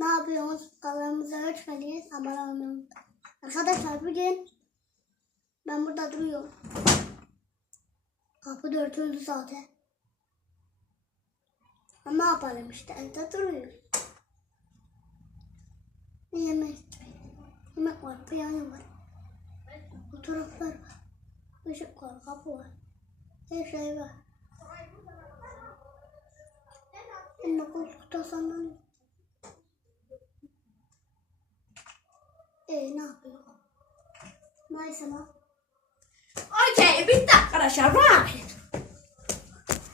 Ne yapıyorsunuz? Kanalımıza hoş geldiniz. Abone olmayı unutmayın. Arkadaşlar bugün ben burada duruyorum. Kapı da örtüldü zaten. Ama ne yapalım işte, evde duruyoruz. Yemek var, piyano var. Fotoğraflar var. Işık var, kapı var. Her şey var. Ben de koltukta sallanıyorum. Ne yapıyor? Neyse lan. Okey, bitti arkadaşlar. Bırak.